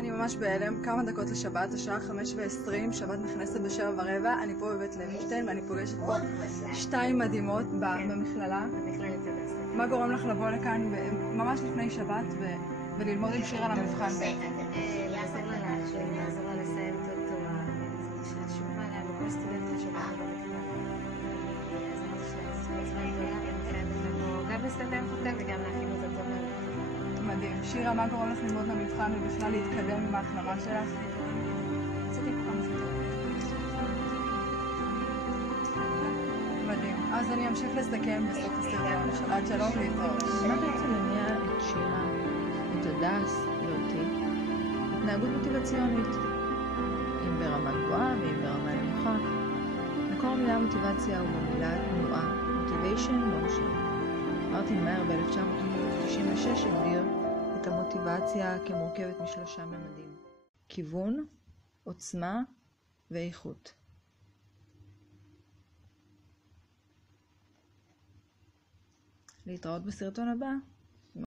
אני ממש בהלם, כמה דקות לשבת, השעה 5:20, שבת נכנסת ב7:15, אני פה בבית לוינשטיין ואני פוגשת פה 2 מדהימות במכללה. מה גורם לך לבוא לכאן ממש לפני שבת וללמוד עם שירה למבחן? לעזור לה להשלים, לעזור לה לסיים את התואר, חשובה לה, וכל סטודנט חשובה לה במכללה. אז אמרתי שלה עזרה גדולה, ואני חייבת לבוא גם לסיים אותה וגם להכין אותה טוב למבחן. מדהים. שירה, מה גורם לך ללמוד למבחן ובכלל להתקדם עם ההחלמה שלך? רציתי כל פעם לעשות. מדהים. אז אני אמשיך לסכם בסוף הסרטון. שבת שלום להתראות. מה בעצם מניע את שירה, את הדס ואותי? התנהגות מוטיבציונית. אם ברמה גבוהה ואם ברמה נמוכה. מקור המילה מוטיבציה הוא במילה תנועה, motivation motion. מרטין מאייר ב-1996 הגדיר את המוטיבציה כמורכבת מ3 ממדים: כיוון, עוצמה ואיכות. להתראות בסרטון הבא.